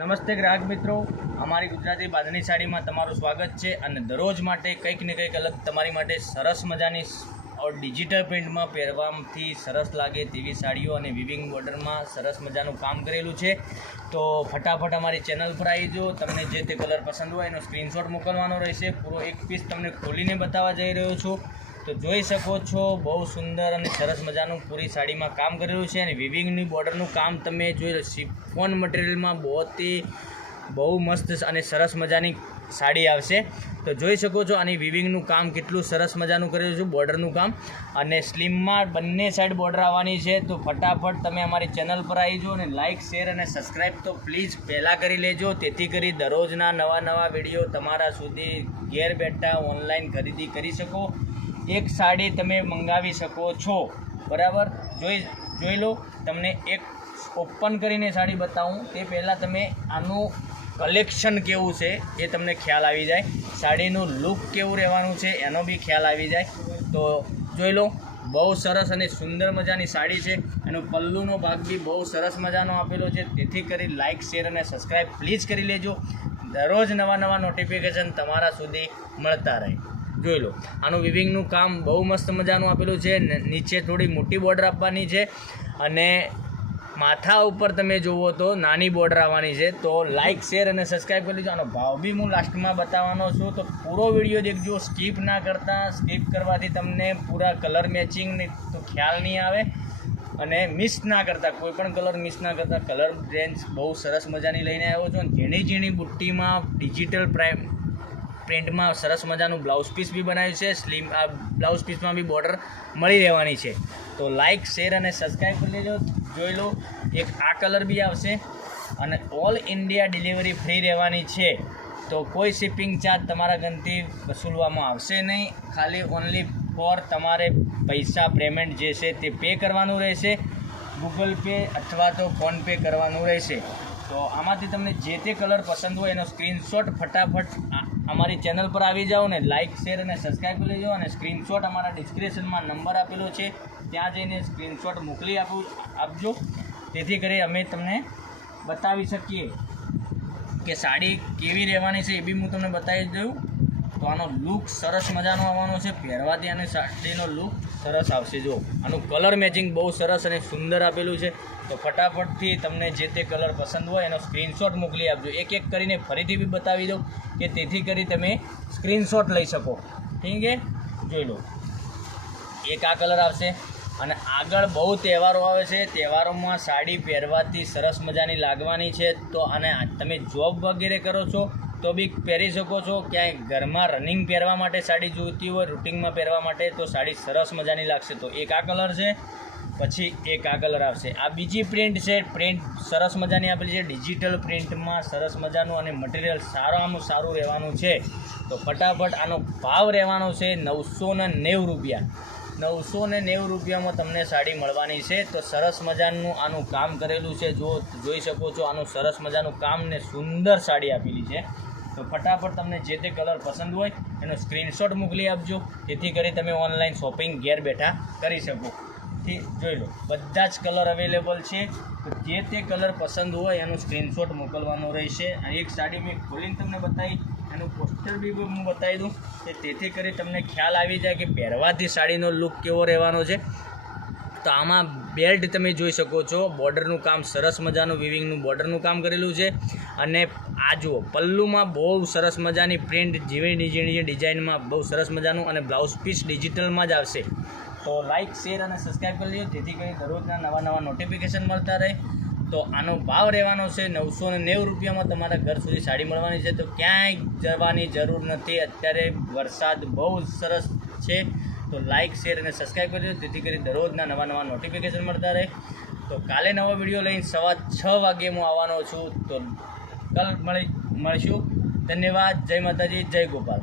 નમસ્તે ગ્રાહક મિત્રો, અમારી ગુજરાતી બાંધણી સાડીમાં તમારું સ્વાગત છે અને દરરોજ માટે કંઈક ને કંઈક અલગ તમારી માટે સરસ મજાની ડિજિટલ પ્રિન્ટમાં પહેરવાથી સરસ લાગે તેવી સાડીઓ અને વિવિંગ બોર્ડરમાં સરસ મજાનું કામ કરેલું છે। તો ફટાફટ અમારી ચેનલ પર આવી જાઓ। તમને જે તે કલર પસંદ હોય એનો સ્ક્રીનશોટ મોકલવાનો રહેશે। પૂરો એક પીસ તમને ખોલીને બતાવવા જઈ રહ્યો છું તો જોઈ શકો છો, બહુ સુંદર અને સરસ મજાનું પૂરી સાડીમાં કામ કરેલું છે અને વિવિંગની બોર્ડરનું કામ તમે જોઈ લો। શિફોન મટીરિયલમાં બહુ મસ્ત અને સરસ મજાની સાડી આવશે। તો જોઈ શકો છો આની વિવિંગનું કામ કેટલું સરસ મજાનું કરેલું છે, બોર્ડરનું કામ અને સ્લીમમાં બંને સાઈડ બોર્ડર આવવાની છે। તો ફટાફટ તમે અમારી ચેનલ પર આવી જાઓ અને લાઇક, શેર અને સબસ્ક્રાઈબ તો પ્લીઝ પહેલાં કરી લેજો, તેથી કરી દરરોજના નવા વિડીયો તમારા સુધી ઘેર બેઠા ઓનલાઈન ખરીદી કરી શકો। એક સાડી તમે મંગાવી શકો છો, બરાબર। જોઈ લો, તમને એક ઓપન કરીને સાડી બતાવું તે પહેલાં તમે આનું કલેક્શન કેવું છે એ તમને ખ્યાલ આવી જાય, સાડીનું લુક કેવું રહેવાનું છે એનો બી ખ્યાલ આવી જાય। તો જોઈ લો, બહુ સરસ અને સુંદર મજાની સાડી છે। એનો પલ્લુનો ભાગ બી બહુ સરસ મજાનો આપેલો છે, તેથી કરી લાઇક, શેર અને સબસ્ક્રાઈબ પ્લીઝ કરી લેજો, દરરોજ નવા નોટિફિકેશન તમારા સુધી મળતા રહે। જોઈ લો, આનું વિવિંગનું કામ બહુ મસ્ત મજાનું આપેલું છે, નીચે થોડી મોટી બોર્ડર આપવાની છે અને માથા ઉપર તમે જુઓ તો નાની બોર્ડર આવવાની છે। તો લાઇક, શેર અને સબસ્ક્રાઈબ કરી લેજો। આનો ભાવ બી હું લાસ્ટમાં બતાવવાનો છું, તો પૂરો વિડીયો દેખજો, સ્કીપ ના કરતા। સ્કીપ કરવાથી તમને પૂરા કલર મેચિંગ તો ખ્યાલ નહીં આવે અને મિસ ના કરતા, કોઈ પણ કલર મિસ ના કરતા। કલર રેન્જ બહુ સરસ મજાની લઈને આવ્યો છું, ઝીણી બુટ્ટીમાં ડિજિટલ પ્રિન્ટમાં સરસ મજાનું બ્લાઉઝ પીસ બી બનાવ્યું છે। આ બ્લાઉઝ પીસમાં બી બોર્ડર મળી રહેવાની છે। તો લાઇક, શેર અને સબસ્ક્રાઈબ કરી લેજો। જોઈ લો, એક આ કલર બી આવશે અને ઓલ ઇન્ડિયા ડિલિવરી ફ્રી રહેવાની છે। તો કોઈ શિપિંગ ચાર્જ તમારા ઘરથી વસૂલવામાં આવશે નહીં, ખાલી ઓનલી ફોર તમારે પૈસા પેમેન્ટ જે છે તે પે કરવાનું રહેશે, ગૂગલ પે અથવા તો ફોનપે કરવાનું રહેશે। તો આમાંથી તમને જે તે કલર પસંદ હોય એનો સ્ક્રીનશોટ ફટાફટ અમારી ચેનલ પર આવી જાઓ ને લાઇક, શેર અને સબસ્ક્રાઈબ કરી લેજો અને સ્ક્રીનશોટ અમારા ડિસ્ક્રિપ્શનમાં નંબર આપેલો છે ત્યાં જઈને સ્ક્રીનશોટ મોકલી આપજો, તેથી કરી અમે તમને બતાવી શકીએ કે સાડી કેવી રહેવાની છે, એ બી હું તમને બતાવી દઉં। તો આનો લુક સરસ મજાનો આવવાનો છે, પહેરવાથી આની સાડીનો લુક સરસ આવશે। જો આનું કલર મેચિંગ બહુ સરસ અને સુંદર આપેલું છે। તો ફટાફટથી તમને જે તે કલર પસંદ હોય એનો સ્ક્રીનશોટ મોકલી આપજો। એક કરીને ફરીથી બી બતાવી દઉં કે તેથી કરી તમે સ્ક્રીનશોટ લઈ શકો, ઠીક છે। જોઈ લો, એક આ કલર આવશે અને આગળ બહુ તહેવારો આવે છે, તહેવારોમાં સાડી પહેરવાથી સરસ મજાની લાગવાની છે। તો આને તમે જોબ વગેરે કરો છો તો બી પહેરી શકો છો, ક્યાંય ઘરમાં રનિંગ પહેરવા માટે સાડી જોઈતી હોય, રૂટિનમાં પહેરવા માટે, તો સાડી સરસ મજાની લાગશે। તો એક આ કલર છે, પછી એક આ કલર આવશે। આ બીજી પ્રિન્ટ છે, પ્રિન્ટ સરસ મજાની આપેલી છે, ડિજિટલ પ્રિન્ટમાં સરસ મજાનું અને મટીરિયલ સારું રહેવાનું છે। તો ફટાફટ આનો ભાવ રહેવાનો છે 990 રૂપિયા। 990 રૂપિયામાં તમને સાડી મળવાની છે। તો સરસ મજાનું આનું કામ કરેલું છે, જોઈ શકો છો, આનું સરસ મજાનું કામ ને સુંદર સાડી આપેલી છે। તો ફટાફટ તમને જે તે કલર પસંદ હોય એનો સ્ક્રીનશોટ મોકલી આપજો, જેથી કરી તમે ઓનલાઈન શોપિંગ ઘેર બેઠા કરી શકો। જોઈ લો, બધા જ કલર અવેલેબલ છે, તો જે તે કલર પસંદ હોય એનો સ્ક્રીનશોટ મોકલવાનો રહેશે। અને એક સાડી મેં ખોલીને તમને બતાવી, એનું પોસ્ટર બી હું બતાવી દઉં કે તેથી કરી તમને ખ્યાલ આવી જાય કે પહેરવાથી સાડીનો લુક કેવો રહેવાનો છે। તો આમાં બેલ્ટ તમે જોઈ શકો છો, બોર્ડરનું કામ સરસ મજાનું વિવિંગનું બોર્ડરનું કામ કરેલું છે અને આ જુઓ, પલ્લુમાં બહુ સરસ મજાની પ્રિન્ટ ઝીણી ડિઝાઇનમાં બહુ સરસ મજાનું અને બ્લાઉઝ પીસ ડિજિટલમાં જ આવશે। તો લાઇક, શેર અને સબસ્ક્રાઈબ કરી લેજો, જેથી કરી દરરોજના નવા નોટિફિકેશન મળતા રહે। તો આનો ભાવ રહેવાનો છે 990 રૂપિયામાં તમારા ઘર સુધી સાડી મળવાની છે। તો ક્યાંય જવાની જરૂર નથી, અત્યારે વરસાદ બહુ સરસ છે। તો લાઇક, શેર અને સબસ્ક્રાઈબ કરી દેજો, જેથી કરી દરરોજના નવા નોટિફિકેશન મળતા રહે। તો કાલે નવો વિડીયો લઈને 6:15 વાગે હું આવવાનો છું। તો કાલ મળીશું। ધન્યવાદ। જય માતાજી, જય ગોપાલ।